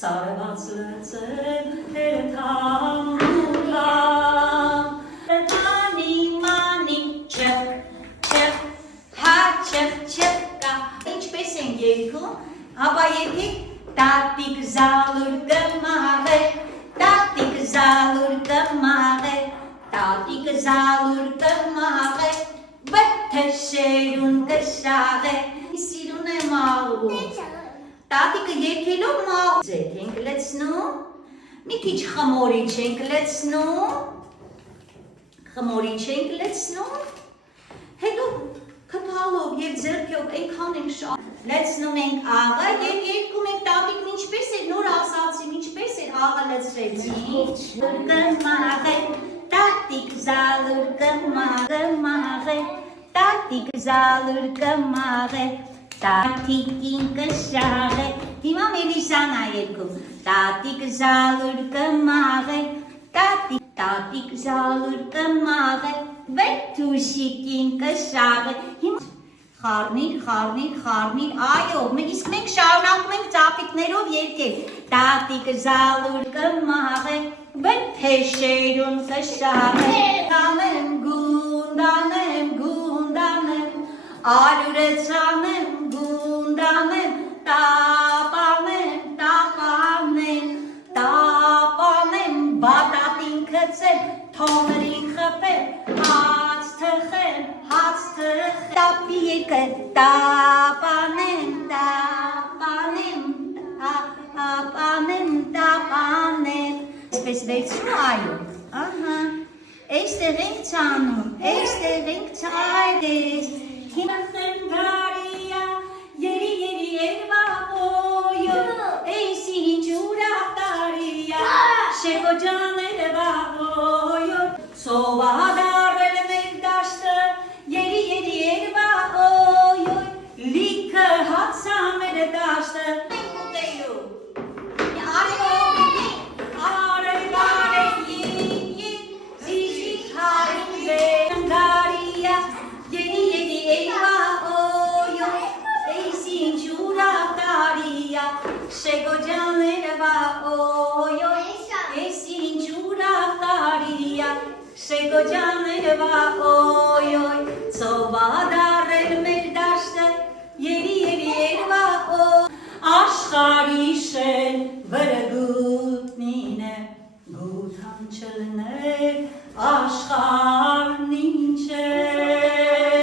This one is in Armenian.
Sarված լծեմ հերթանուլամ Տանի մանի չք չք հա չք չքա Ինչպես են երգում Հապա երգեք Տատիկ զալուր կմաղ է Տատիկ զալուր կմաղ է Տատիկ զալուր կմաղ է Բթը շերուն կշաղ է Սիրուն է մաղում Տատիկը երկելով մաղ Ձետ ենք լեցնում Մի քիչ խմորիչ ենք լեցնում Խմորիչ ենք լեցնում Հետո կտալով և ձերքյով այնքան ենք շաղ Լեցնում ենք աղը և երկում ենք տատիկն ինչպես էր նոր ասացիմ Ինչպես էր աղը լեցրեցին Կմաղ է Տատիկ զալուր կմաղ է Տատիկ զալուր կմաղ է Տատիկին կշաղ է Հիմա Մելիսան ա երկում Տատիկ զալուր կմաղ է Տատիկ զալուր կմաղ է Վեթուշիկին կշաղ է Հիմա խարնիր, այո, իսկ մենք շարունակում ենք ծապիկներով երկել Տատիկ զալուր կմաղ է Վեթեշերուն կշաղ է Տանեմ գունդանեմ Արյուրը ծանեմ գունդանեմ Տապանեմ բատատին կծեմ թոմրին խպեմ հաց թխեմ Տապի երկը տապանեմ Այսպես վերցրու այո Այստեղ ենք ծանում Այստեղ ենք ծայրես Հիմասեմ գարիա Երի երվա օյո Էյսի ինչ ուրախտարիա Շեգո ջաներ վաղոյո Սովադարվել մեր դաշտը Երի երվա օյո Լիքը հացա մեր դաշտը Մենք ուտեյու Շեգո ջաները վա օյո Էս ինչ ուրախտարիա Շեգո ջաները վա օյո Ծովադարել մեր դաշտը Երի երվա օ Աշխարի շեն վրգուտնին է Գութան չլներ աշխար